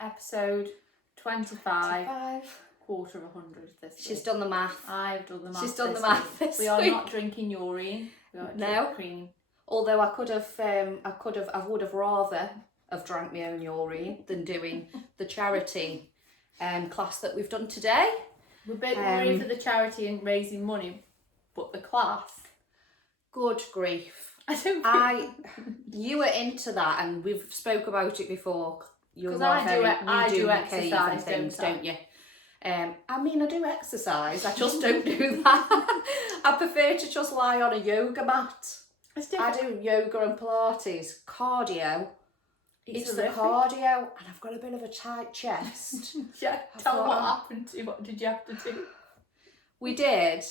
Episode 25. Quarter of 100 this week. She's done the math. I've done the math. She's done the math this We are week. not drinking urine. We are No. drinking. Although I would have rather have drank my own urine than doing the charity class that we've done today. We're a bit worried for the charity and raising money, but the class. Good grief. You were into that, and we've spoke about it before. Because I do exercise, don't you? I mean, I do exercise. I just don't do that. I prefer to just lie on a yoga mat. I do yoga and Pilates. Cardio. It's the cardio, and I've got a bit of a tight chest. Yeah, tell me what happened to you. What did you have to do? We did.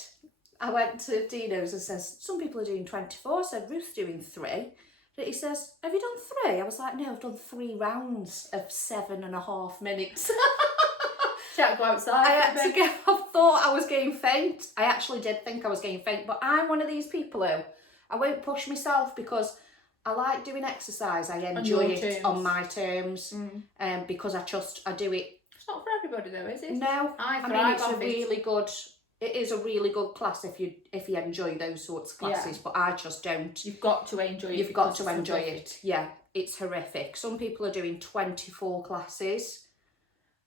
I went to Dino's and says, some people are doing 24. I said, Ruth's doing 3. But he says, have you done 3? I was like, no, I've done 3 rounds of 7.5 minutes. Can't go outside. I thought I was getting faint. I actually did think I was getting faint, but I'm one of these people who I won't push myself because I like doing exercise. I enjoy it on my terms, because I do it. It's not for everybody though, is it? No, I mean it is a really good class if you enjoy those sorts of classes, but I just don't. You've got to enjoy it. You've got to enjoy it. Yeah, it's horrific. Some people are doing 24 classes.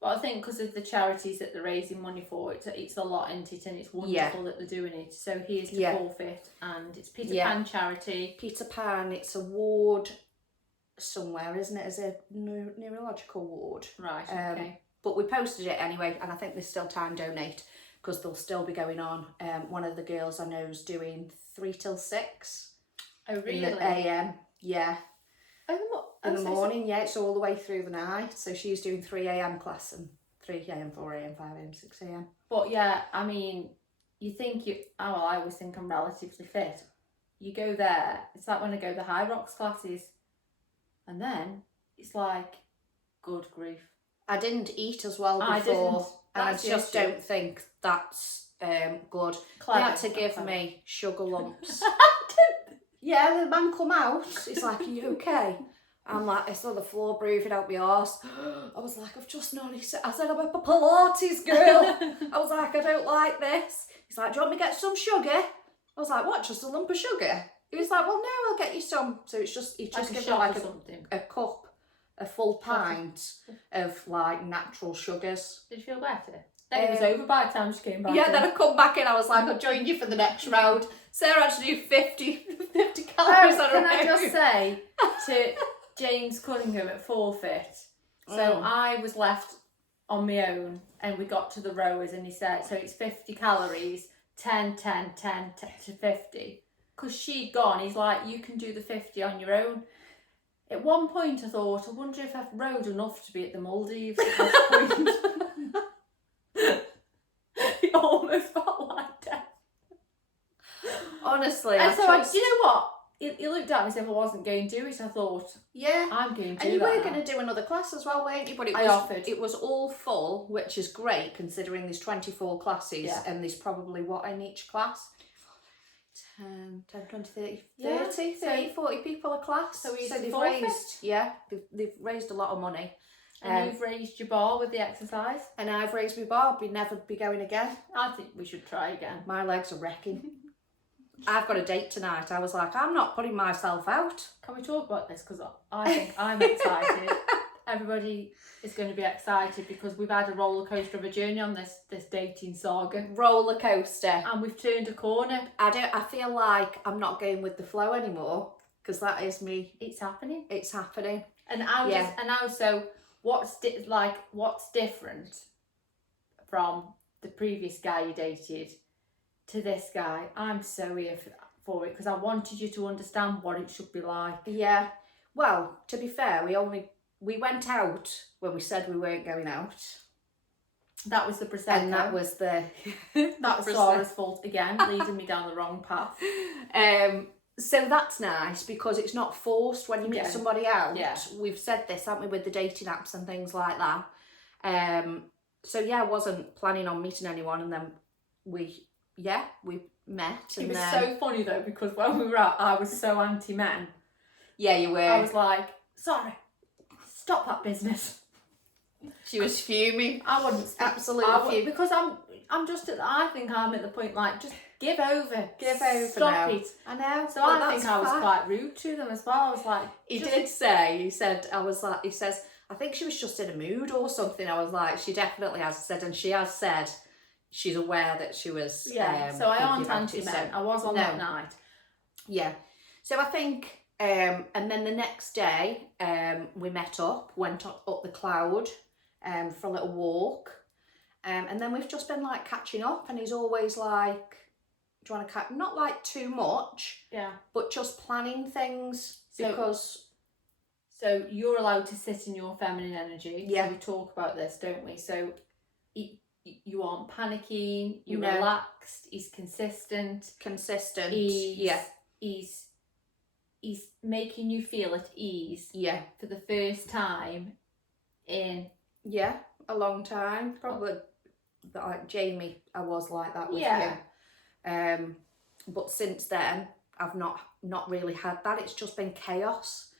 But I think because of the charities that they're raising money for, it's a lot, isn't it? And it's wonderful that they're doing it. So here's the forfeit, and it's Peter Pan charity. Peter Pan, it's a ward somewhere, isn't it? As a neurological ward. Right, okay. But we posted it anyway, and I think there's still time to donate because they'll still be going on. One of the girls I know is doing 3 till 6. Oh, really? In the AM, yeah. Oh, in the morning, yeah, it's all the way through the night. So she's doing 3 AM class and 3 AM, 4 AM, 5 AM, 6 AM. But yeah, I mean, I always think I'm relatively fit. You go there, it's like when I go the high rocks classes, and then it's like, good grief. I didn't eat as well before, and I just don't think that's good. Clever. They had to give me sugar lumps. Yeah, the man come out. He's like, are you okay? I'm like, it's on the floor breathing out my arse. I was like, I've just noticed it. I said, I'm a Pilates girl. I was like, I don't like this. He's like, do you want me to get some sugar? I was like, what, just a lump of sugar? He was like, well, no, I'll get you some. So it's just, he just gives me like a cup, a full pint of like natural sugars. Did you feel better? Then it was over by the time she came back. Yeah, then I come back in, I was like, I'll join you for the next round. Sarah had to do 50 calories on her own. Can I just say to James Cunningham at forfeit, so I was left on my own and we got to the rowers and he said, so it's 50 calories, 10 to 50. Because she'd gone, he's like, you can do the 50 on your own. At one point I thought, I wonder if I've rowed enough to be at the Maldives at this point. It almost felt like death. Honestly, and so you know what? He looked at me as if I wasn't going to do it. I thought, yeah, I'm going to do that. And you were going to do another class as well, weren't you? But I offered. It was all full, which is great considering there's 24 classes and there's probably what in each class? 10, 20, 30, 40 people a class. So they've raised a lot of money. And you've raised your bar with the exercise. And I've raised my bar. I'll never be going again. I think we should try again. My legs are wrecking. I've got a date tonight. I was like, I'm not putting myself out. Can we talk about this? Because I think I'm excited. Everybody is going to be excited because we've had a roller coaster of a journey on this dating saga. Roller coaster. And we've turned a corner. I feel like I'm not going with the flow anymore because that is me. It's happening. It's happening. And also, what's different from the previous guy you dated to this guy? I'm so here for it because I wanted you to understand what it should be like. Yeah. Well, to be fair, we went out when we said we weren't going out. That was the Prosecco. And that was the... that was Zara's fault again, leading me down the wrong path. So that's nice because it's not forced when you meet somebody out. Yeah. We've said this, haven't we, with the dating apps and things like that. So yeah, I wasn't planning on meeting anyone, and then we met. It was so funny though because when we were out, I was so anti-men. Yeah, you were. I was like, sorry, stop that business. She was fuming. I wouldn't speak. Absolutely fuming. Because I'm just I think I'm at the point like, just give over. Stop now. it. I know. So I think I was quite rude to them as well. I was like... He says, I think she was just in a mood or something. I was like, she definitely has said, and she has said she's aware that she was... Yeah, so I aren't anti-men. I was on that night. Yeah. So I think, and then the next day, we met up, went up the cloud for a little walk. And then we've just been like catching up, and he's always like, do you want to catch? Not like too much, but just planning things So you're allowed to sit in your feminine energy. Yeah. So we talk about this, don't we? So you aren't panicking, you're relaxed, he's consistent. He's making you feel at ease. Yeah. For the first time in... Yeah, a long time. Probably, like Jamie, I was like that with him. But since then, I've not really had that. It's just been chaos.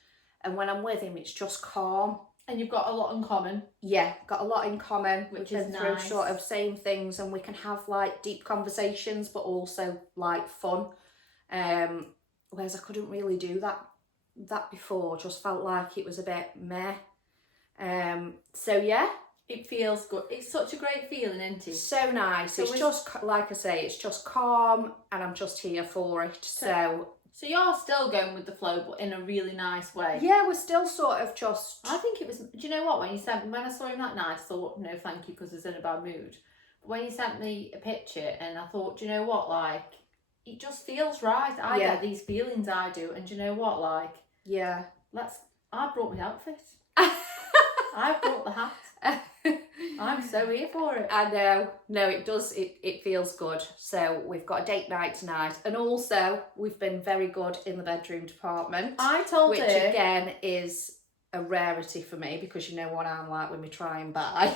And when I'm with him, it's just calm. And you've got a lot in common. Yeah, got a lot in common. Which We've is been through nice. sort of same things, and we can have like deep conversations, but also like fun. Whereas I couldn't really do that before. Just felt like it was a bit meh. So yeah. It feels good. It's such a great feeling, isn't it? So nice. So it's just, like I say, it's just calm, and I'm just here for it. So you're still going with the flow, but in a really nice way. Yeah, we're still sort of just... I think it was... Do you know what? When I saw him that night, I thought, no, thank you, because I was in a bad mood. But when you sent me a picture, and I thought, do you know what? Like, it just feels right. I get these feelings, I do. And do you know what? Like... Yeah. I brought my outfit. I brought the hat. I'm so here for it. I know. No, it does. It feels good. So we've got a date night tonight, and also we've been very good in the bedroom department. I told which her, again is a rarity for me, because you know what I'm like when we try and buy.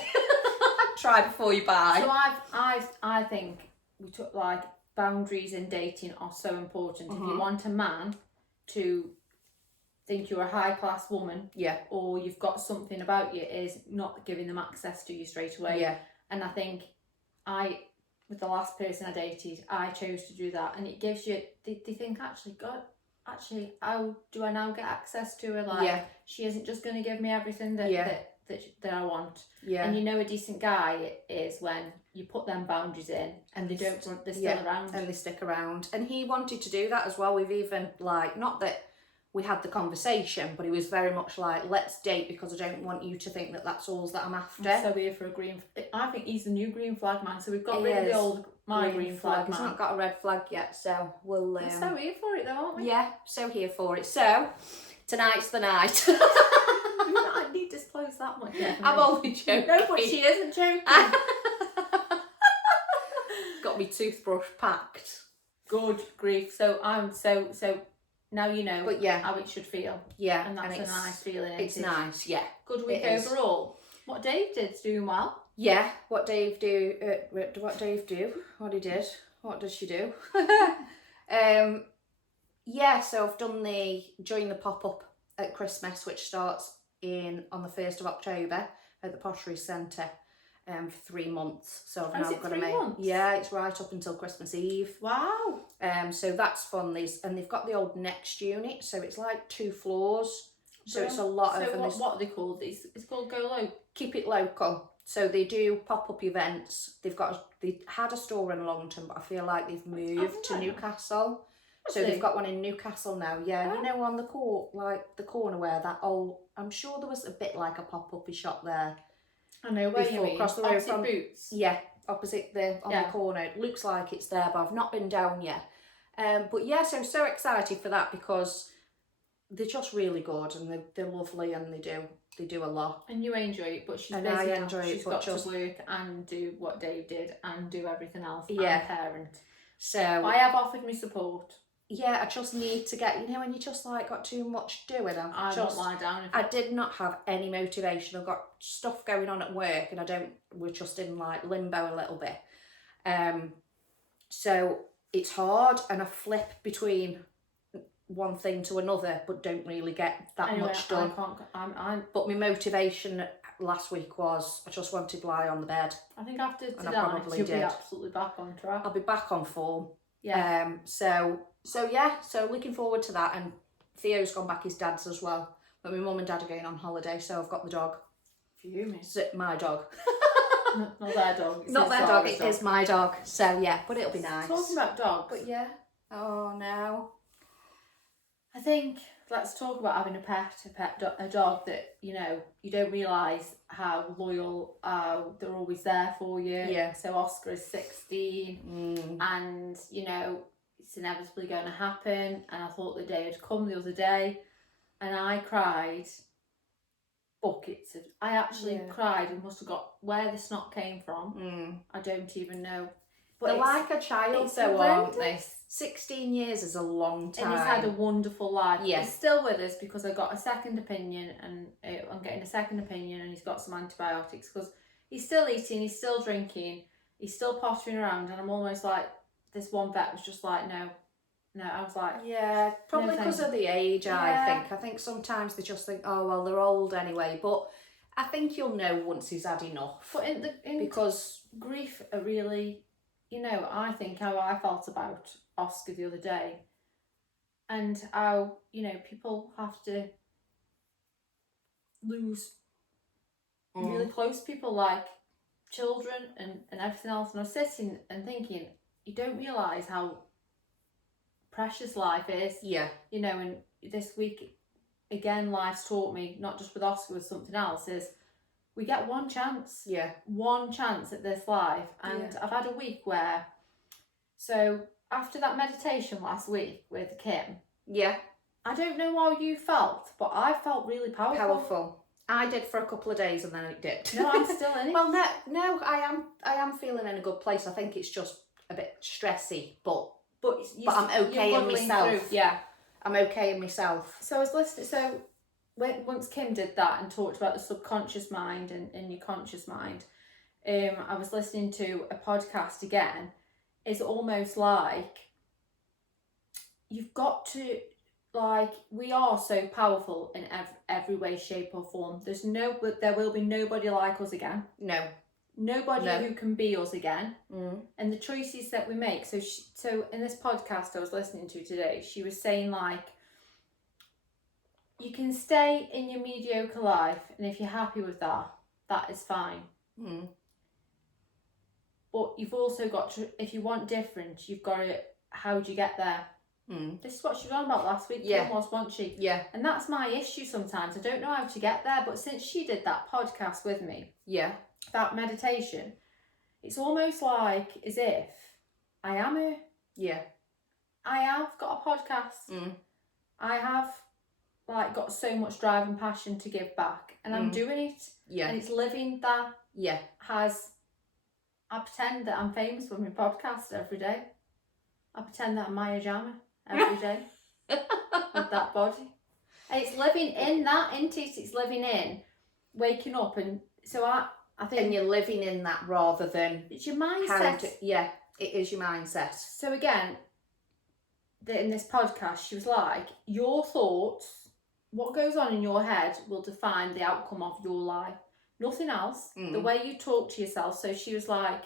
Try before you buy. So I think we took like boundaries in dating are so important. If you want a man to think you're a high class woman, or you've got something about you, is not giving them access to you straight away. Yeah. And I think with the last person I dated, I chose to do that, and it gives you. They think actually, how do I now get access to her? Like, she isn't just going to give me everything that I want. Yeah. And you know, a decent guy is when you put them boundaries in, and they're still around, and they stick around. And he wanted to do that as well. We've even not that we had the conversation, but he was very much like, let's date, because I don't want you to think that that's all that I'm after. I'm so here for a green... I think he's the new green flag man, so we've got rid of the old green flag man. He's not got a red flag yet, so we'll... We're so here for it though, aren't we? Yeah, so here for it. So, tonight's the night. I need to disclose that much. I'm only joking. No, but she isn't joking. Got me toothbrush packed. Good grief. So I'm so... Now you know how it should feel. Yeah. And that's a nice feeling. It's nice, yeah. Good week overall. What Dave did's doing well. Yeah, what Dave do, what he did. What does she do? Yeah, so I've done joined the pop-up at Christmas, which starts on the 1st of October at the Pottery Centre. For 3 months. So I've now got to make... Yeah, it's right up until Christmas Eve. Wow. So that's fun. And they've got the old next unit, so it's like 2 floors. So it's a lot of... So what are they called? It's called Go Low. Keep it local. So they do pop-up events. They had a store in Longton, but I feel like they've moved to Newcastle. So they've got one in Newcastle now. Yeah, you know, on the corner where that old... I'm sure there was a bit like a pop-up shop there. I know where you mean. Across the road from Boots. Yeah, opposite the corner. It looks like it's there, but I've not been down yet. But yeah, so excited for that, because they're just really good, and they're lovely, and they do a lot. And you enjoy it, but she's busy now. I enjoy it. She's got to work and do what Dave did and do everything else. Yeah, and parent. So I have offered me support. Yeah, I just need to get, when you just got too much doing. I won't lie down. I did not have any motivation. I've got stuff going on at work, and we're just in limbo a little bit. So it's hard, and I flip between one thing to another, but don't really get that much done. But my motivation last week was I just wanted to lie on the bed. I think after And today, I probably you'll did. be absolutely back on track. I'll be back on form. Yeah. So looking forward to that. And Theo's gone back his dad's as well. But my mum and dad are going on holiday, so I've got the dog. Fuming. My dog. Not their dog. It's Not their dog, Zara's it is my dog. So yeah, but it'll be nice. Talking about dogs. But yeah. Oh no. I think let's talk about having a dog that, you know, you don't realise how loyal, they're always there for you. Yeah. So Oscar is 16 and, you know, it's inevitably going to happen. And I thought the day had come the other day and I cried buckets. I actually cried and must have got where the snot came from. I don't even know. But they're like a child though, aren't they? 16 years is a long time. And he's had a wonderful life. Yeah. He's still with us because I got a second opinion and I'm getting a second opinion and he's got some antibiotics because he's still eating, he's still drinking, he's still pottering around and I'm almost like, this one vet was just like, no, I was like... Yeah, probably because of the age, I think sometimes they just think, oh, well, they're old anyway, but I think you'll know once he's had enough. But because grief are really... You know, I think how I felt about Oscar the other day and how, you know, people have to lose really close people like children and everything else. And I was sitting and thinking, you don't realise how precious life is. Yeah. You know, and this week, again, life's taught me, not just with Oscar, with something else, is we get one chance. Yeah. One chance at this life. And I've had a week where, so after that meditation last week with Kim. Yeah. I don't know how you felt, but I felt really powerful. I did for a couple of days and then it dipped. No, I'm still in it. Well, no, I am feeling in a good place. I think it's just a bit stressy, but I'm okay in myself. Through. Yeah. I'm okay in myself. So I was listening, once Kim did that and talked about the subconscious mind and your conscious mind, I was listening to a podcast again. It's almost like you've got to, like, we are so powerful in every way, shape or form. There will be nobody like us again. No. Nobody who can be us again. And the choices that we make. So in this podcast I was listening to today, she was saying, like, you can stay in your mediocre life, and if you're happy with that, that is fine. But you've also got to, if you want different, you've got to, how do you get there? This is what she was on about last week, wasn't she? Yeah. And that's my issue sometimes. I don't know how to get there, but since she did that podcast with me, that meditation, it's almost like as if I am her. Yeah. I have got a podcast. I have, like, got so much drive and passion to give back, and I'm doing it. Yeah. And it's living that. Yeah. I pretend that I'm famous with my podcast every day. I pretend that I'm Maya Jama every day with that body. And it's living in that, isn't it? It's living in waking up, and so I think. And you're living in that rather than. It's your mindset. It is your mindset. So again, in this podcast, she was like, your thoughts, what goes on in your head will define the outcome of your life. Nothing else. The way you talk to yourself. So she was like,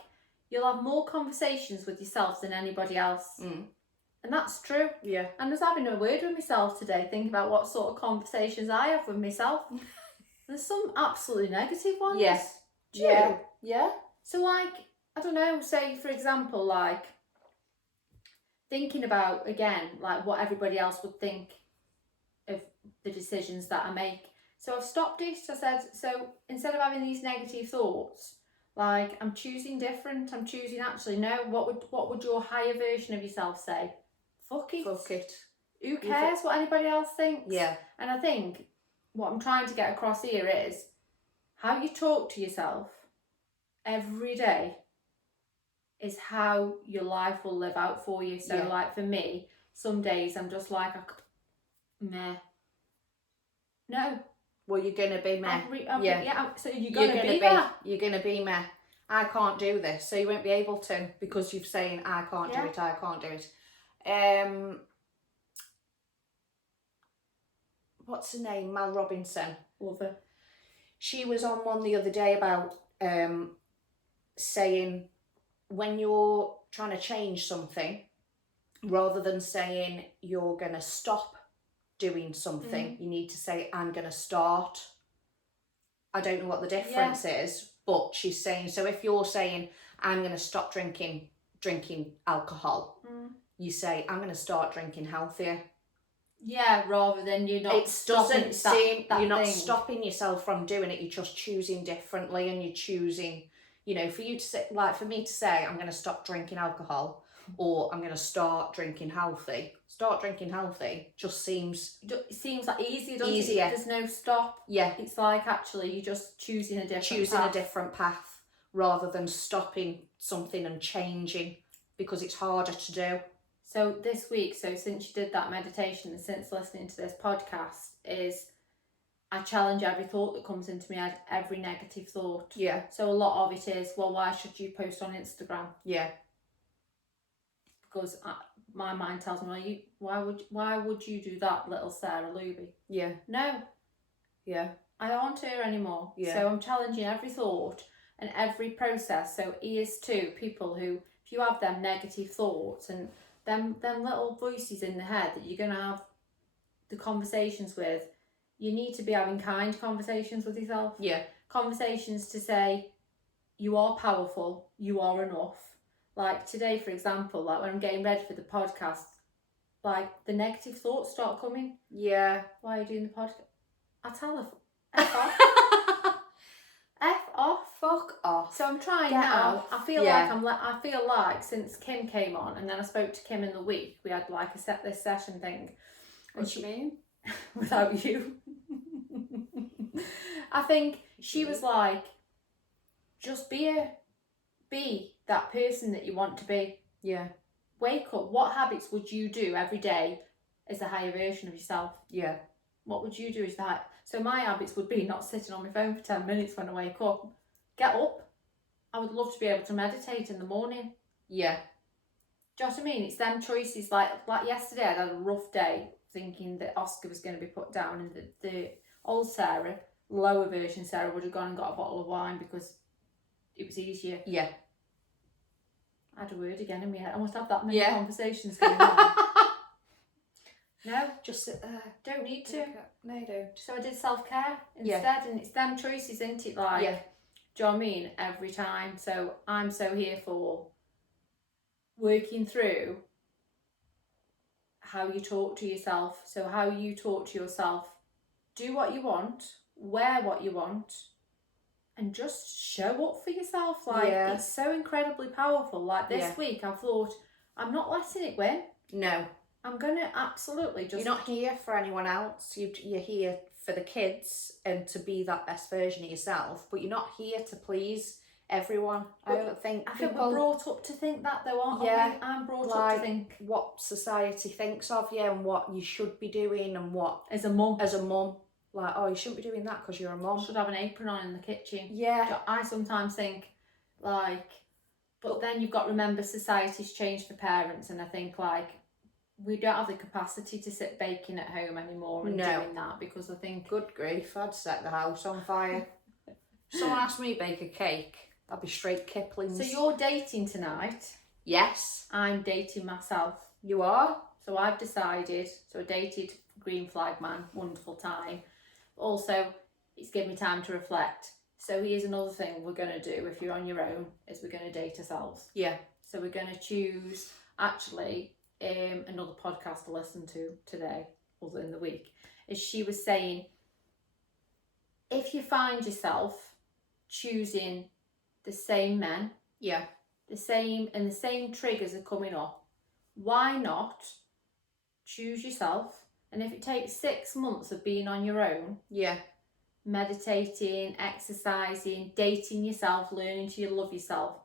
you'll have more conversations with yourself than anybody else. And that's true. Yeah. And I was having a word with myself today, thinking about what sort of conversations I have with myself. There's some absolutely negative ones. Yes. Yeah. Yeah. So, like, I don't know, say, for example, like, thinking about, again, like, what everybody else would think of the decisions that I make. So I've stopped it. I said, so instead of having these negative thoughts, like, I'm choosing different. I'm choosing, actually, no, what would your higher version of yourself say? Fuck it. Fuck it. Who cares what anybody else thinks? Yeah. And I think what I'm trying to get across here is how you talk to yourself every day is how your life will live out for you. So, like, for me, some days I'm just like, meh. No. Well, you're going to be meh. So you're going to be that. You're going to be meh. I can't do this. So you won't be able to because you're saying, I can't do it, I can't do it. What's her name? Mal Robinson. Love her. She was on one the other day about saying when you're trying to change something, rather than saying you're going to stop doing something, you need to say, I'm going to start. I don't know what the difference is, but she's saying, so if you're saying, I'm going to stop drinking alcohol, you say, I'm going to start drinking healthier. Yeah, rather than you're not you're not stopping yourself from doing it, you're just choosing differently, and you're choosing, you know, for you to say, like for me to say, I'm going to stop drinking alcohol, or I'm going to start drinking healthy. Start drinking healthy just seems... It seems like easier, doesn't it? There's no stop. Yeah. It's like actually you're just choosing a different path rather than stopping something and changing, because it's harder to do. So this week, since you did that meditation and since listening to this podcast, is I challenge every thought that comes into my head, every negative thought. Yeah. So a lot of it is, well, why should you post on Instagram? Yeah. Because my mind tells me, well, why would you do that, little Sarah Luby? Yeah. No. Yeah. I aren't her anymore. Yeah. So I'm challenging every thought and every process. So here's to people who, if you have them negative thoughts and them little voices in the head that you're going to have the conversations with, you need to be having kind conversations with yourself. Yeah. Conversations to say, you are powerful, you are enough. Like today, for example, like when I'm getting ready for the podcast, like the negative thoughts start coming. Yeah. Why are you doing the podcast? I tell her, F off. F off. Fuck off. So I'm trying now. I feel like since Kim came on, and then I spoke to Kim in the week, we had like this session thing. What do you mean? Without you. I think she was like, just be that person that you want to be. Yeah. Wake up. What habits would you do every day as a higher version of yourself? Yeah. What would you do as that? So my habits would be not sitting on my phone for 10 minutes when I wake up. Get up. I would love to be able to meditate in the morning. Yeah. Do you know what I mean? It's them choices. Like yesterday, I had a rough day thinking that Oscar was going to be put down, and the old Sarah, lower version Sarah, would have gone and got a bottle of wine because it was easier. Yeah. I had a word again in my head. I must have that many conversations going on. No, just sit there. Don't need to. No, you don't. So I did self-care instead, and it's them choices, isn't it? Like, do you know what I mean? Every time. So I'm so here for working through how you talk to yourself. So how you talk to yourself, do what you want, wear what you want, and just show up for yourself. Like, it's so incredibly powerful. Like this week, I thought, I'm not letting it win. No. I'm going to absolutely just... You're not here for anyone else. You're here for the kids and to be that best version of yourself, but you're not here to please everyone. I think we're brought up to think that though, aren't we? I'm brought up to think what society thinks of you and what you should be doing, and what... As a mum. Like, oh, you shouldn't be doing that because you're a mum. Should have an apron on in the kitchen. Yeah. I sometimes think, like... But then you've got to remember society's changed for parents, and I think, like, we don't have the capacity to sit baking at home anymore and doing that, because I think... Good grief, I'd set the house on fire. Someone asked me to bake a cake, I'd be straight Kipling's. So you're dating tonight? Yes. I'm dating myself. You are? So I've decided, so I dated Green Flag Man, wonderful time. Also, it's given me time to reflect. So here's another thing we're going to do if you're on your own, is we're going to date ourselves. Yeah. So we're going to choose, actually... another podcast to listen to today, other in the week, is she was saying, if you find yourself choosing the same men, the same triggers are coming up, why not choose yourself? And if it takes 6 months of being on your own, meditating, exercising, dating yourself, learning to love yourself,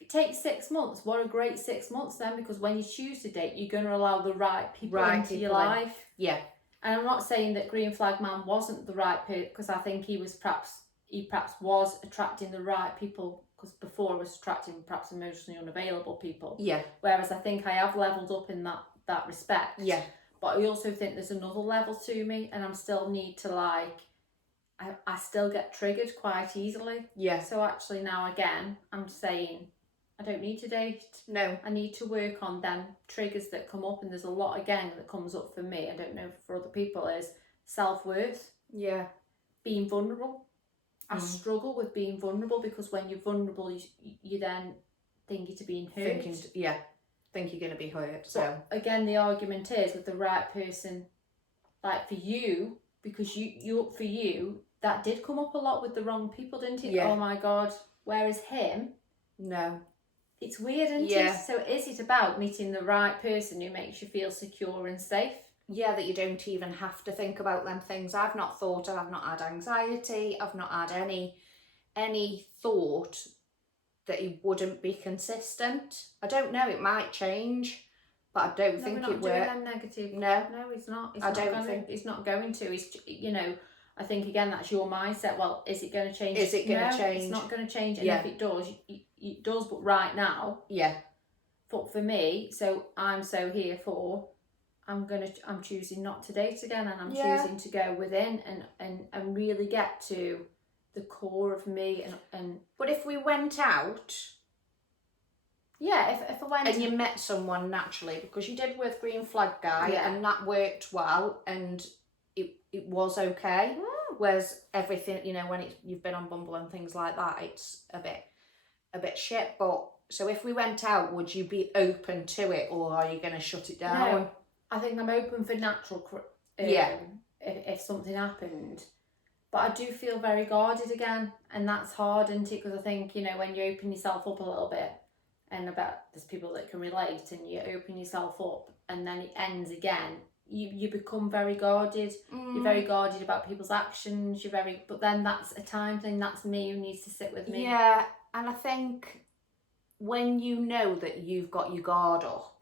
if it takes 6 months, what a great 6 months then, because when you choose to date, you're going to allow the right people into your life. Yeah. And I'm not saying that Green Flag Man wasn't the right person, because I think he perhaps was attracting the right people, because before I was attracting perhaps emotionally unavailable people. Yeah. Whereas I think I have levelled up in that respect. Yeah. But I also think there's another level to me, and I'm still need to, like, I still get triggered quite easily. Yeah. So actually now again, I'm saying I don't need to date. No. I need to work on them triggers that come up, and there's a lot again that comes up for me. I don't know for other people is self-worth. Yeah. Being vulnerable. I struggle with being vulnerable because when you're vulnerable, you then think you're being hurt. Think you're going to be hurt. So but again, the argument is with the right person, like for you, because for you that did come up a lot with the wrong people, didn't it? Yeah. Oh my God. Whereas him, no. It's weird, isn't it? So is it about meeting the right person who makes you feel secure and safe? Yeah, that you don't even have to think about them things. I've not had anxiety, I've not had any thought that he wouldn't be consistent. I don't know, it might change, but I don't think it will. Them negative. No, he's not. He's not going to. He's, I think again that's your mindset. Well, is it going to change? Is it going to change? It's not going to change. And if it does, it does. But right now, for me, so I'm so here for. I'm choosing not to date again, and I'm choosing to go within and really get to the core of me and. But if we went out. Yeah, if I went and you met someone naturally, because you did with Green Flag Guy, and that worked well, and it was okay. Whereas everything, when you've been on Bumble and things like that, it's a bit shit. But so if we went out, would you be open to it, or are you going to shut it down? No, I think I'm open for natural. If something happened. But I do feel very guarded again, and that's hard, isn't it? Because I think, when you open yourself up a little bit, and there's people that can relate, and you open yourself up, and then it ends again, you become very guarded. You're very guarded about people's actions. But then that's a time thing. That's me who needs to sit with me. Yeah, and I think when you know that you've got your guard up,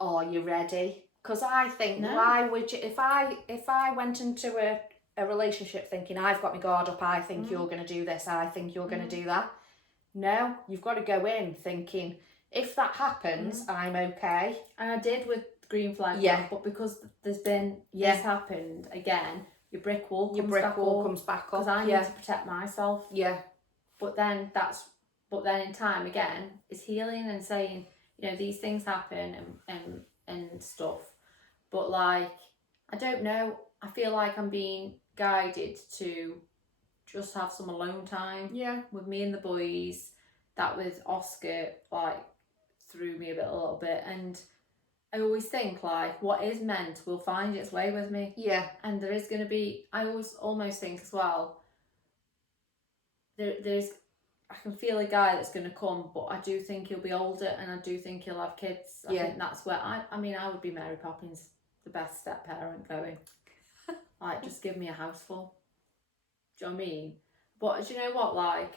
are you ready? Because I think why would you? If I went into a relationship thinking I've got my guard up, I think you're going to do this, I think you're going to do that. No, you've got to go in thinking if that happens, I'm okay. And I did with Green Flag, but because there's been this happened again, your brick wall comes back up. Because I need to protect myself. Yeah. But then in time again is healing and saying, these things happen and stuff. But I don't know. I feel like I'm being guided to just have some alone time. Yeah. With me and the boys. That with Oscar threw me a little bit, and I always think what is meant will find its way with me. Yeah. And there is going to be. I always almost think as well. There's. I can feel a guy that's going to come, but I do think he'll be older, and I do think he'll have kids. I think that's where I would be Mary Poppins, the best step parent going. Just give me a house full. Do you know what I mean? But do you know what?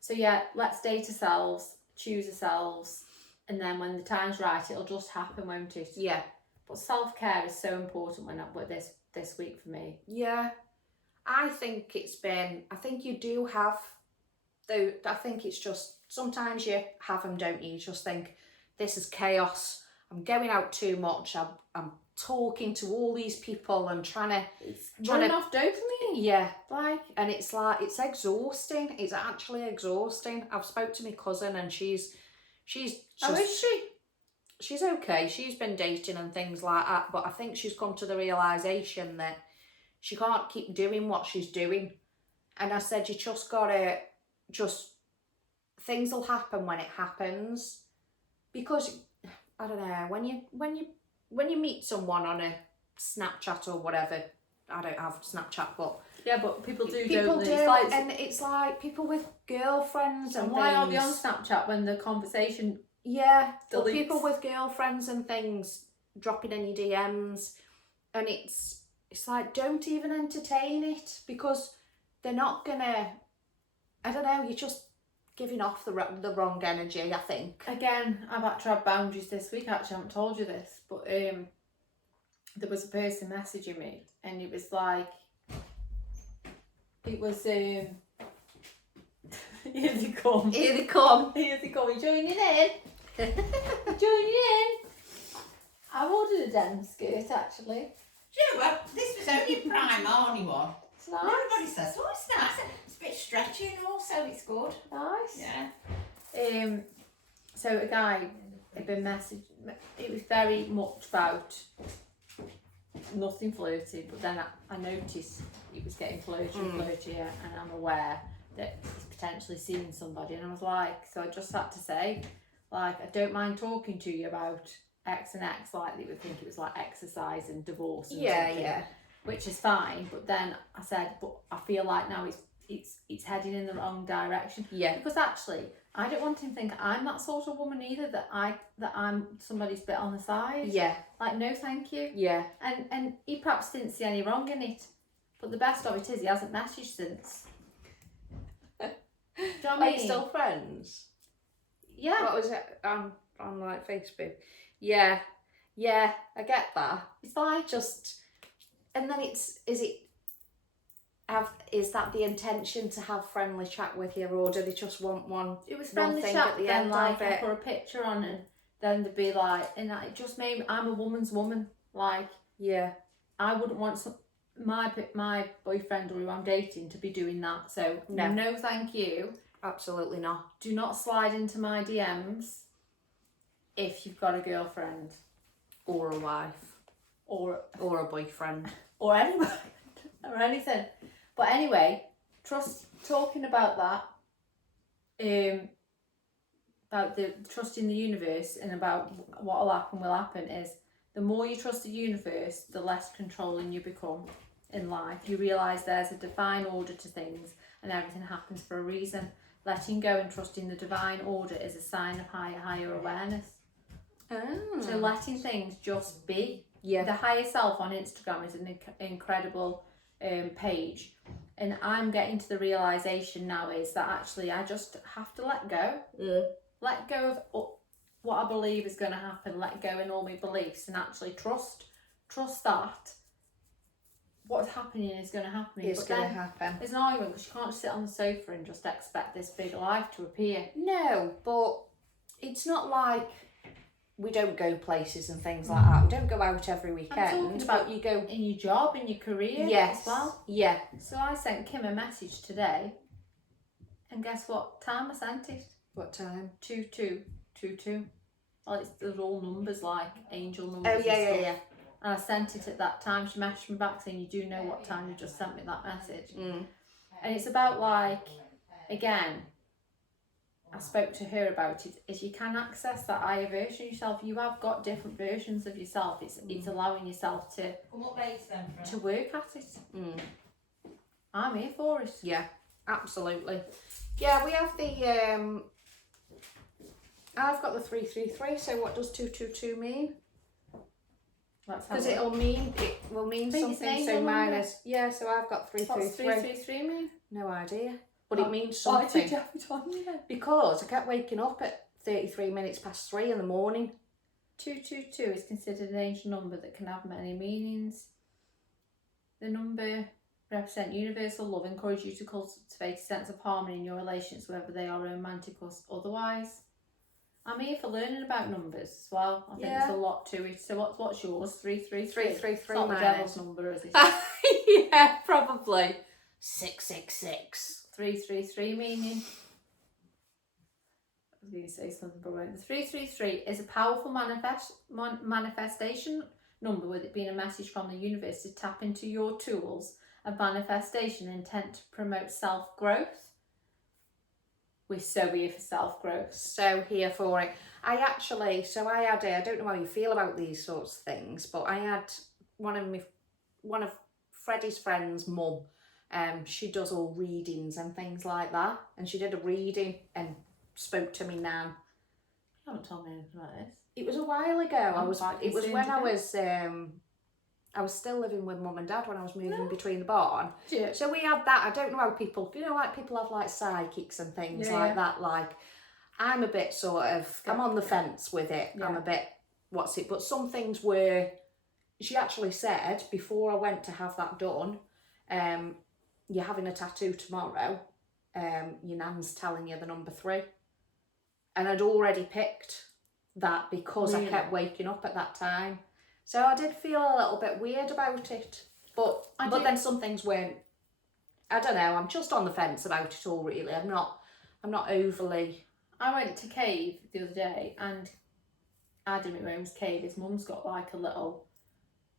So let's date ourselves, choose ourselves, and then when the time's right, it'll just happen, won't it? Yeah. But self-care is so important with this week for me. Yeah. I think you do have, though, I think it's just, sometimes you have them, don't you? You just think, this is chaos, I'm going out too much, I'm talking to all these people and trying to off dopamine. Yeah, and it's exhausting. It's actually exhausting. I've spoke to my cousin and she's just, how is she? She's okay. She's been dating and things like that, but I think she's come to the realisation that she can't keep doing what she's doing. And I said, you just gotta things will happen when it happens, because I don't know, when you meet someone on a Snapchat or whatever, I don't have Snapchat, but people do. And it's like people with girlfriends and why things. are they on Snapchat when the conversation? Yeah, but people with girlfriends and things dropping in your DMs, and it's like, don't even entertain it, because they're not gonna. I don't know. You're just giving off the wrong energy, I think. Again, I've had to have boundaries this week. Actually, I haven't told you this, but there was a person messaging me, and it was here they come. Here they come. Here they come. You joining in? Joining in? I ordered a denim skirt, actually. Do you know what? This was only a Prime Arnie one. It's nice. Everybody says, oh, it's nice. It's a bit stretchy and also it's good. Nice. Yeah. So a guy had been messaged. It was very much about nothing flirty, but then I noticed it was getting flirtier, and I'm aware that he's potentially seeing somebody, and I was like, so I just had to say, like, I don't mind talking to you about X and X, like they would think it was like exercise and divorce and something, which is fine, but then I said, but I feel like now it's heading in the wrong direction, because actually I don't want him to think I'm that sort of woman either, that I'm somebody's bit on the side. Like, no thank you. And he perhaps didn't see any wrong in it, but the best of it is he hasn't messaged since. Do you know what I mean? Are you still friends? Yeah. What was it on like Facebook? Yeah, I get that. It's like just, and then is that the intention to have friendly chat with you, or do they just want one? It was friendly thing chat at the then, end like of it. I put a picture on, and then they'd be like, and it just made me, I'm a woman's woman. Like, I wouldn't want my boyfriend or who I'm dating to be doing that. So no thank you. Absolutely not. Do not slide into my DMs if you've got a girlfriend or a wife or a boyfriend or anybody or anything. But anyway, talking about that, about the trusting the universe and about what will happen is the more you trust the universe, the less controlling you become in life. You realise there's a divine order to things and everything happens for a reason. Letting go and trusting the divine order is a sign of higher awareness. So letting things just be. The higher self on Instagram is an incredible page, and I'm getting to the realisation now is that actually I just have to let go. Let go of what I believe is going to happen. Let go in all my beliefs and actually trust that what's happening is going to happen. It's going to happen. There's an argument because you can't sit on the sofa and just expect this big life to appear. No, but it's not like we don't go places and things like that. We don't go out every weekend. I'm talking about you go in your job, in your career as well. Yeah. So I sent Kim a message today, and guess what time I sent it? What time? 2222. Well, there's all numbers, like angel numbers. Oh yeah. And I sent it at that time. She messaged me back saying, you do know what time you just sent me that message. And it's about, like, again, I spoke to her about it, is you can access that higher version of yourself. You have got different versions of yourself. It's allowing yourself to work at it. I'm here for it. Yeah, absolutely. Yeah, we have the I've got the 333, so what does 222 mean? Because it will mean something. So mine is so I've got 333. What's 333 mean? No idea, but it means something. Why did you have it on you then? Because I kept waking up at 33 minutes past 3 in the morning. 222 is considered an ancient number that can have many meanings. The number represents universal love, encourage you to cultivate a sense of harmony in your relations, whether they are romantic or otherwise. I'm here for learning about numbers as well. I think there's a lot to it. So what's yours? 333? 333. It's not the devil's number, is it? Yeah, probably. 666. 333 meaning? I was going to say something, but right. The 333 is a powerful manifestation number, with it being a message from the universe to tap into your tools of manifestation intent to promote self-growth. We're so here for self-growth. So here for it. I don't know how you feel about these sorts of things, but I had one of Freddie's friends' mum. She does all readings and things like that, and she did a reading and spoke to me nan. You haven't told me anything about this. It was a while ago. It was when I was still living with mum and dad when I was moving between the barn. Yeah. So we had that. I don't know how people, like people have like psychics and things like that. Like, I'm a bit sort of, I'm on the fence with it. I'm a bit, but some things were, she actually said before I went to have that done, you're having a tattoo tomorrow, your nan's telling you the number 3. And I'd already picked that because I kept waking up at that time. So I did feel a little bit weird about it, but then some things weren't I don't know. I'm just on the fence about it all. Really, I'm not overly. I went to cave the other day, and Adam at Rome's cave. His mum's got like a little,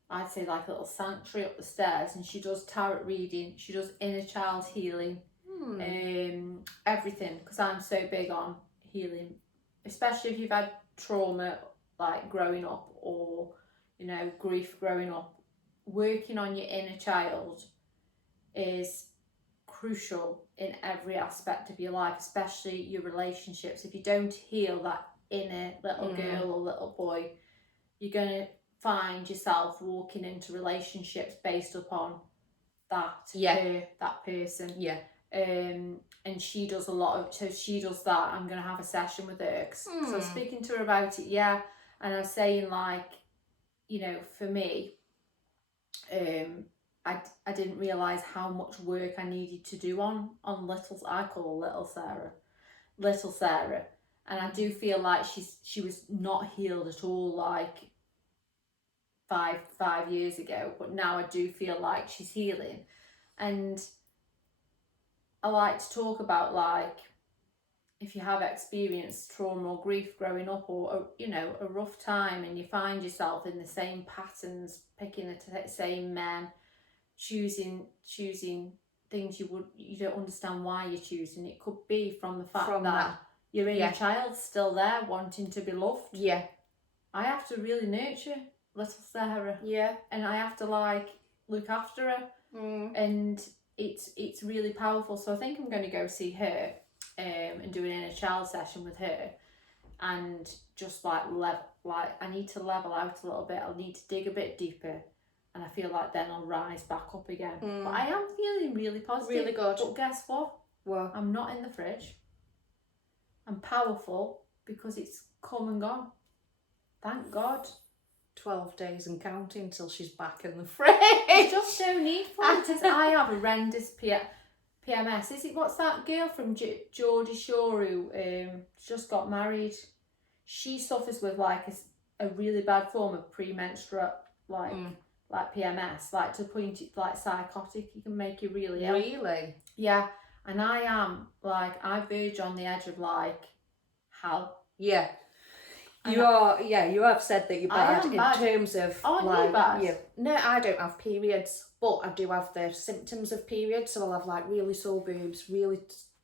I'd say like a little sanctuary up the stairs, and she does tarot reading. She does inner child healing, everything. Because I'm so big on healing, especially if you've had trauma like growing up, or you know, grief growing up. Working on your inner child is crucial in every aspect of your life, especially your relationships. If you don't heal that inner little girl or little boy, you're going to find yourself walking into relationships based upon that that person. And she does a lot of, so she does that. I'm going to have a session with her, so I was speaking to her about it, and I was saying, like, you know, for me, I didn't realise how much work I needed to do on I call her little Sarah, and I do feel like she was not healed at all like five years ago, but now I do feel like she's healing. And I like to talk about, like, if you have experienced trauma or grief growing up, or you know, a rough time, and you find yourself in the same patterns, picking the same men, choosing things you don't understand why you're choosing. It could be from the fact that your inner child's still there, wanting to be loved. I have to really nurture little Sarah, and I have to like look after her, and it's really powerful. So I think I'm going to go see her and do an inner child session with her, and just like I need to level out a little bit. I'll need to dig a bit deeper, and I feel like then I'll rise back up again. But I am feeling really positive. Really good. But guess what? What? I'm not in the fridge. I'm powerful because it's come and gone. Thank God. 12 days and counting till she's back in the fridge. It's just so needful. I have horrendous PMS. Is it, what's that girl from Geordie Shore who just got married? She suffers with like a really bad form of premenstrual like PMS, like to the point it's like psychotic. You can make you really ill. Really? Yeah. And I am like, I verge on the edge of like hell. Yeah. You have said that you're bad in terms of like, you bad? No, I don't have periods, but I do have the symptoms of periods. So I'll have like really sore boobs, really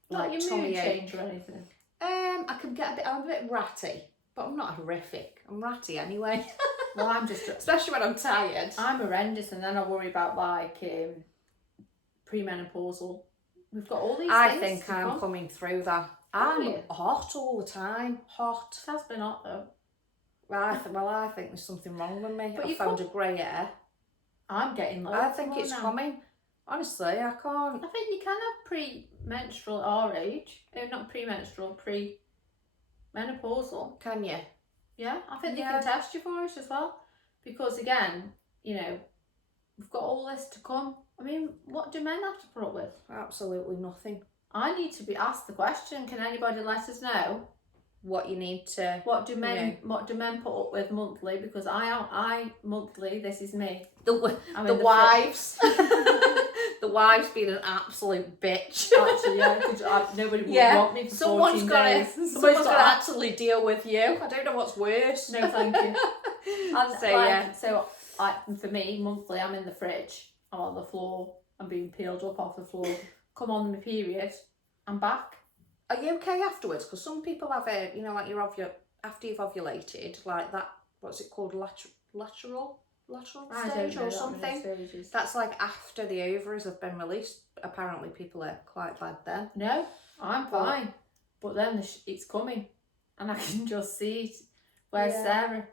like your tummy mood ache. change or anything. I can get I'm a bit ratty, but I'm not horrific. I'm ratty anyway. Well, I'm just especially when I'm tired. I'm horrendous, and then I worry about like premenopausal. We've got all these. I think I'm coming through that. I'm hot all the time. Hot. It has been hot though. I think there's something wrong with me. I found a grey hair. I'm getting low. I think it's coming. Honestly, I can't. I think you can have premenstrual our age. Not premenstrual, premenopausal. Can you? Yeah, I think they can test you for it as well. Because again, you know, we've got all this to come. I mean, what do men have to put up with? Absolutely nothing. I need to be asked the question. Can anybody let us know what you need to? What do men put up with monthly? Because I monthly. This is me. The wives. The wives being an absolute bitch. Actually, nobody would want me for 14 days. Someone's got to actually deal with you. I don't know what's worse. No, thank you. So for me, monthly, I'm in the fridge. I'm on the floor. I'm being peeled up off the floor. Come on my period, I'm back. Are you okay afterwards? Because some people have a, you know, like after you've ovulated, like that. What's it called? Lateral stage or something. That's like after the ovaries have been released. Apparently, people are quite bad then. No, I'm fine. But then it's coming, and I can just see it. Where's Sarah?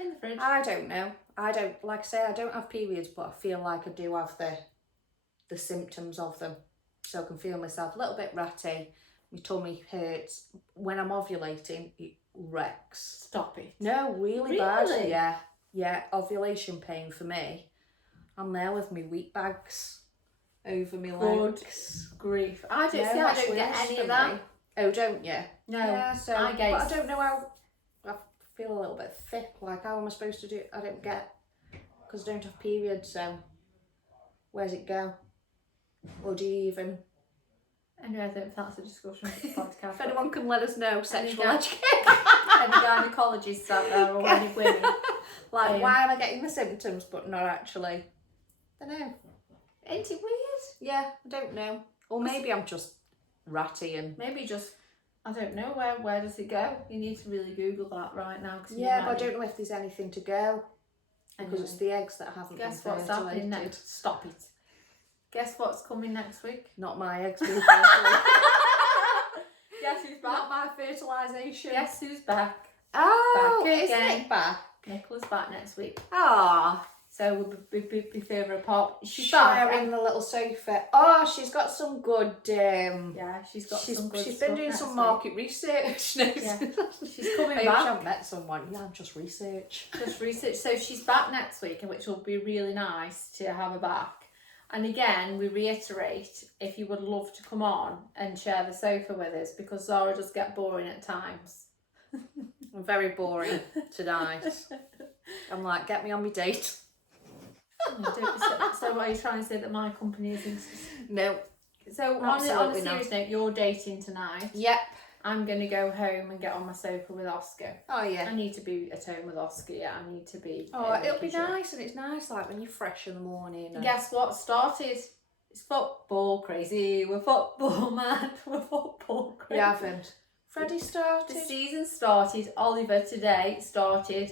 In the fridge. I don't know. I don't, like I say, I don't have periods, but I feel like I do have the symptoms of them. So I can feel myself a little bit ratty. My tummy hurts. When I'm ovulating, it wrecks. Stop it. No, really bad. Yeah, ovulation pain for me. I'm there with my wheat bags over my legs. Grief. I don't get any of that. Oh, don't you? No. Yeah, so but I don't know how. I feel a little bit thick. Like, how am I supposed to do it? I don't get, because I don't have periods. So where's it go? Or do you even... Anyway, I don't think that's a discussion for the podcast. If anyone can let us know, sexual education. Any gynecologists out there or any women. Like, why am I getting the symptoms but not actually? I don't know. Ain't it weird? Yeah, I don't know. Or maybe I'm just ratty and... Maybe just, I don't know, where does it go? You need to really Google that right now. Yeah, but I don't know if there's anything to go. Because Anyway. it's the eggs that haven't Guess been what's happening fertilated. next? Stop it. Guess what's coming next week? Not my eggs being fertilated. Guess who's back? Not my fertilisation. Guess who's back? Oh, Back is again. Nick back? Nicola's back next week. Ah, So we'll be further apart. She's sharing back. the little sofa. Oh, she's got some good. Yeah, she's got some good She's stuff been doing next some week. market research. Yeah. She's coming I back. haven't met someone. Yeah, I'm just research. Just research. So she's back next week, which will be really nice to have her back. And again, we reiterate, if you would love to come on and share the sofa with us, because Zara does get boring at times. I'm very boring tonight. I'm like, get me on my date. So what are you trying to say, that my company isn't? No. So on a Absolutely serious note, you're dating tonight. Yep. I'm going to go home and get on my sofa with Oscar. Oh, yeah. I need to be at home with Oscar, yeah. I need to be... Oh, it'll be making sure. nice, and it's nice, like, when you're fresh in the morning. And... Guess what started? It's football crazy. We're football mad. We're football crazy. You haven't. Freddie The started. season started. Oliver today started.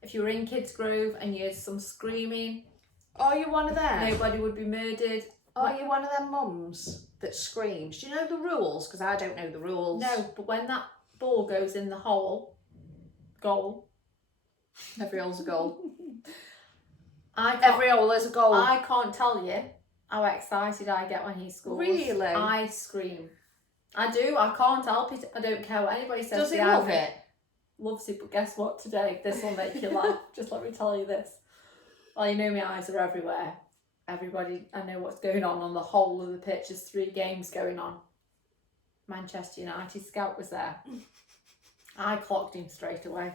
If you were in Kids Grove and you heard some screaming, Are you one of them? nobody would be murdered. Are you one of them mums that screams? Do you know the rules? Because I don't know the rules. No, but when that ball goes in the hole, goal. Every hole's a goal. Every Every hole is a goal. I can't tell you how excited I get when he scores. Really? I scream. I do. I can't help it. I don't care what anybody says. Does he behind love me. it? Loves it, but guess what today? This will make you laugh. Just let me tell you this. Well, you know my eyes are everywhere. Everybody, I know what's going on the whole of the pitch. There's 3 games going on. Manchester United scout was there. I clocked him straight away.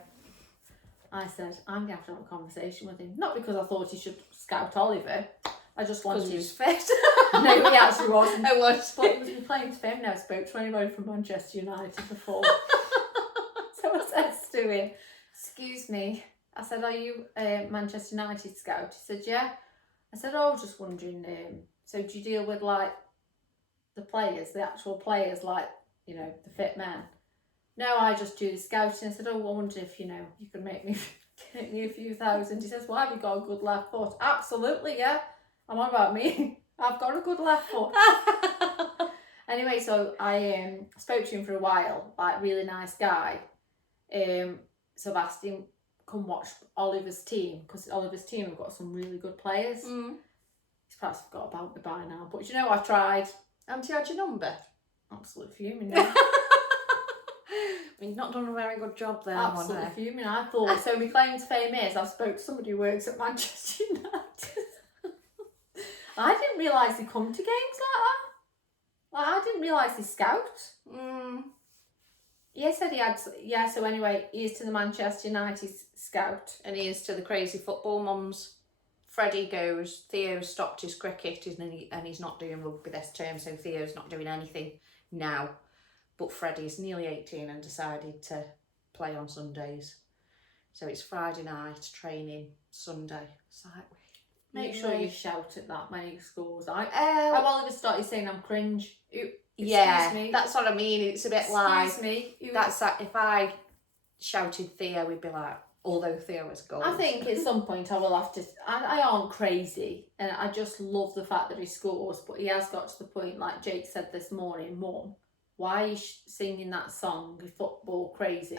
I said, I'm going to have a conversation with him. Not because I thought he should scout Oliver. I just wanted... Because he's fit. No, he actually wasn't. I was. But he was playing to him. Never spoke to anybody from Manchester United before. So I said to him, excuse me. I said, are you a Manchester United scout? He said, yeah. I said, oh, just wondering, so do you deal with, like, the players, the actual players, like, you know, the fit men? No, I just do the scouting. I said, oh, I wonder if, you know, you could make me a few thousand. He says, well, have you got a good left foot? Absolutely, yeah. I'm on about me. I've got a good left foot. Anyway, so I spoke to him for a while, like, really nice guy. So I've asked him, come watch Oliver's team, because Oliver's team have got some really good players. He's perhaps forgot about me by now, but you know, I tried. Haven't you had your number? Absolutely fuming now. You've not done a very good job there. Absolutely fuming. I thought, so my claim to fame is I spoke to somebody who works at Manchester United. I didn't realise they come to games like that. Like, I didn't realise they scout. He said he had, yeah, so anyway, he is to the Manchester United scout. And he is to the crazy football mums. Freddie goes, Theo stopped his cricket and he's not doing rugby this term, so Theo's not doing anything now. But Freddie's nearly 18 and decided to play on Sundays. So it's Friday night, training, Sunday. It's like, Make sure you shout at that when he scores. I've Oliver started saying I'm cringe. Yeah, me. that's what I mean. It's a bit like... Excuse me. That's like, if I shouted Theo, we'd be like, although Theo is gold. I think at some point I will have to... I aren't crazy, and I just love the fact that he scores, but he has got to the point, like Jake said this morning, Mum, why are you singing that song, Football Crazy?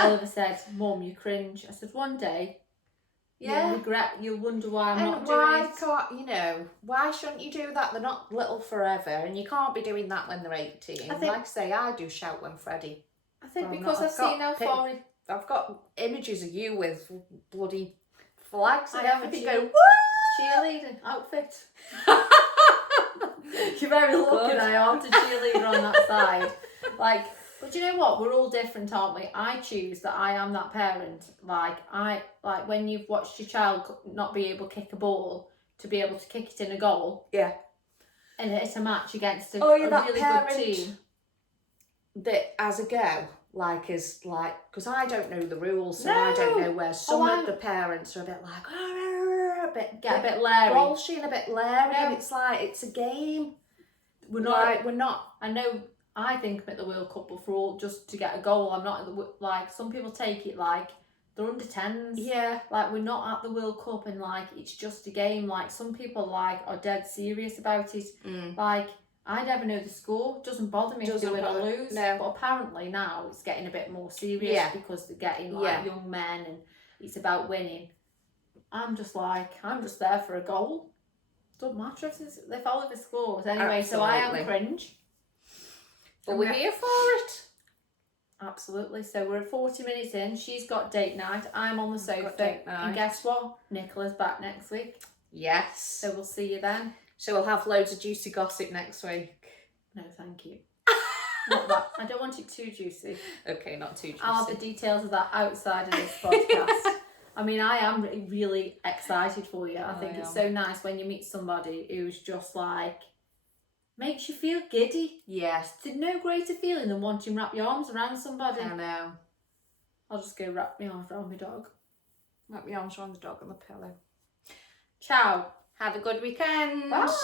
Oliver said, Mum, you cringe. I said, one day, you'll regret, you'll wonder why I'm not doing it. Can't, you know, why shouldn't you do that? They're not little forever, and you can't be doing that when they're 18. Like I say, I do shout when Freddie. I think because I've seen how far he... I've got images of you with bloody flags and I have a everything going, cheerleading outfit. You're very lucky I aren't a cheerleader on that side. Like, but you know what? We're all different, aren't we? I choose that I am that parent. Like when you've watched your child not be able to kick a ball to be able to kick it in a goal. Yeah. And it's a match against a that really parent good team. that has a go, because I don't know the rules, so No. I don't know where some Oh, of the parents are a bit like, Get a bit Larry. bolshy and a bit Larry, No. and it's like, it's a game. We're not. I know. I think I'm at the World Cup, but for all just to get a goal, I'm not at the like. Some people take it like they're under 10s. Yeah. Like we're not at the World Cup, and like it's just a game. Like some people like are dead serious about it. Like I never know the score. Doesn't bother me if they win or lose. No. But apparently now it's getting a bit more serious because they're getting like young men, and it's about winning. I'm just there for a goal. Doesn't matter if they follow the scores anyway. Absolutely. So I am cringe. But we're here for it. Absolutely. So we're 40 minutes in. She's got date night. I'm on the sofa. And guess what? Nicola's back next week. Yes. So we'll see you then. So we'll have loads of juicy gossip next week. No, thank you. Not that. I don't want it too juicy. Okay, not too juicy. I'll have the details of that outside of this podcast. I mean, I am really excited for you. I think it's so nice when you meet somebody who's just like, makes you feel giddy. Yes. There's no greater feeling than wanting to wrap your arms around somebody. I know. I'll just go wrap my arms around my dog. Wrap your arms around the dog on the pillow. Ciao. Have a good weekend. Bye.